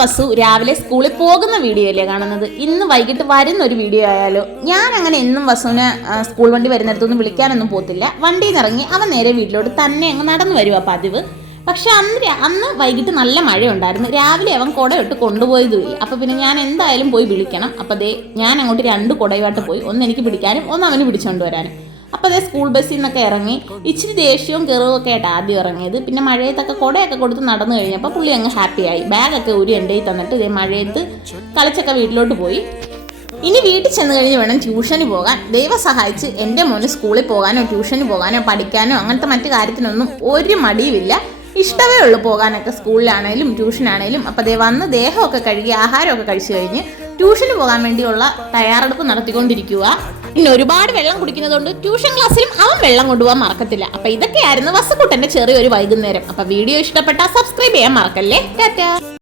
വസു രാവിലെ സ്കൂളിൽ പോകുന്ന വീഡിയോ അല്ലേ കാണുന്നത്. ഇന്ന് വൈകിട്ട് വരുന്ന ഒരു വീഡിയോ ആയാലോ. ഞാൻ അങ്ങനെ എന്നും വസുവിനെ സ്കൂൾ വണ്ടി വരുന്നിടത്തൊന്നും വിളിക്കാനൊന്നും പോത്തില്ല. വണ്ടിയിൽ നിന്ന് ഇറങ്ങി അവൻ നേരെ വീട്ടിലോട്ട് തന്നെ അങ്ങ് നടന്നു വരുവാ പതിവ്. പക്ഷെ അന്ന് വൈകിട്ട് നല്ല മഴയുണ്ടായിരുന്നു. രാവിലെ അവൻ കുടയിട്ട് കൊണ്ടുപോയതുമില്ല. അപ്പോൾ പിന്നെ ഞാൻ എന്തായാലും പോയി വിളിക്കണം. അപ്പോൾ ഞാൻ അങ്ങോട്ട് 2 കുടയുമായിട്ട് പോയി. ഒന്ന് എനിക്ക് പിടിക്കാനും ഒന്ന് അവന് പിടിച്ചുകൊണ്ട് വരാനും. അപ്പോൾ സ്കൂൾ ബസ്സിൽ നിന്നൊക്കെ ഇറങ്ങി ഇച്ചിരി ദേഷ്യവും കെറുവും ഒക്കെ ആയിട്ട് ആദ്യം ഇറങ്ങിയത്. പിന്നെ മഴയത്തൊക്കെ കുടയൊക്കെ കൊടുത്ത് നടന്നു കഴിഞ്ഞപ്പോൾ പുള്ളി അങ്ങ് ഹാപ്പിയായി. ബാഗൊക്കെ ഒരു എൻ്റെ തന്നിട്ട് മഴയത്ത് കളിച്ചൊക്കെ വീട്ടിലോട്ട് പോയി. ഇനി വീട്ടിൽ ചെന്ന് കഴിഞ്ഞ് വേണം ട്യൂഷന് പോകാൻ. ദൈവം സഹായിച്ച് എൻ്റെ മോന് സ്കൂളിൽ പോകാനോ ട്യൂഷന് പോകാനോ പഠിക്കാനോ അങ്ങനത്തെ മറ്റു കാര്യത്തിനൊന്നും ഒരു മടിയുമില്ല. ഇഷ്ടമേ ഉള്ളൂ പോകാനൊക്കെ, സ്കൂളിലാണേലും ട്യൂഷനാണേലും. അപ്പോൾ വന്ന് ദേഹമൊക്കെ കഴുകി ആഹാരമൊക്കെ കഴിച്ചു കഴിഞ്ഞ് ട്യൂഷന് പോകാൻ വേണ്ടിയുള്ള തയ്യാറെടുപ്പ് നടത്തിക്കൊണ്ടിരിക്കുക. പിന്നെ ഒരുപാട് വെള്ളം കുടിക്കുന്നതുകൊണ്ട് ട്യൂഷൻ ക്ലാസ്സിലും അവൻ വെള്ളം കൊണ്ടുപോകാൻ മറക്കത്തില്ല. അപ്പോൾ ഇതൊക്കെയായിരുന്നു വസുക്കുട്ടൻ്റെ ചെറിയൊരു വൈകുന്നേരം. അപ്പോൾ വീഡിയോ ഇഷ്ടപ്പെട്ടാൽ സബ്സ്ക്രൈബ് ചെയ്യാൻ മറക്കല്ലേ. ടാറ്റാ.